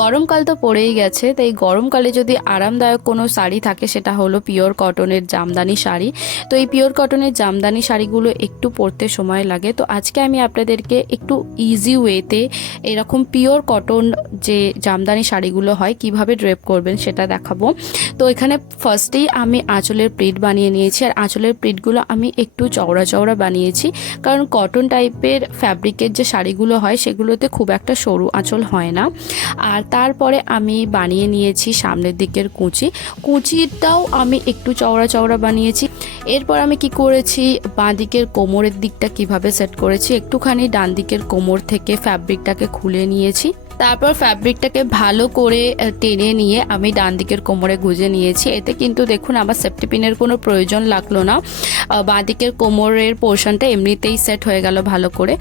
গরমকাল তো পড়েই গেছে, তাই গরমকালে যদি আরামদায়ক কোনো শাড়ি থাকে সেটা হলো পিওর কটনের জামদানি শাড়ি। তো এই পিওর কটনের জামদানি শাড়িগুলো একটু পরতে সময় লাগে, তো আজকে আমি আপনাদেরকে একটু ইজি ওয়েতে এরকম পিওর কটন যে জামদানি শাড়িগুলো হয় কিভাবে ড্রেপ করবেন সেটা দেখাবো। তো এখানে ফার্স্টেই আমি আঁচলের প্লিট বানিয়ে নিয়েছি, আর আঁচলের প্লিটগুলো আমি একটু চওড়া চওড়া বানিয়েছি, কারণ কটন টাইপের ফ্যাব্রিকের যে শাড়িগুলো হয় সেগুলোতে খুব একটা সরু আঁচল হয় না। আর তারপরে আমি বানিয়ে নিয়েছি সামনের দিকের কুচিটাও আমি একটু চওড়া চওড়া বানিয়েছি। এরপর আমি কি করেছি, বাঁ দিকের কোমরের দিকটা কিভাবে সেট করেছি, একটুখানি ডান দিকের কোমর থেকে ফ্যাব্রিকটাকে খুলে নিয়েছি, তারপর ফ্যাব্রিকটাকে ভালো করে টেনে নিয়ে আমি ডান দিকের কোমরে গুঁজে নিয়েছি। এতে কিন্তু দেখুন আমার সেফটি পিনের কোনো প্রয়োজন লাগলো না, বাঁ দিকের কোমরের পোর্শনটা এমনিতেই সেট হয়ে গেল ভালো করে।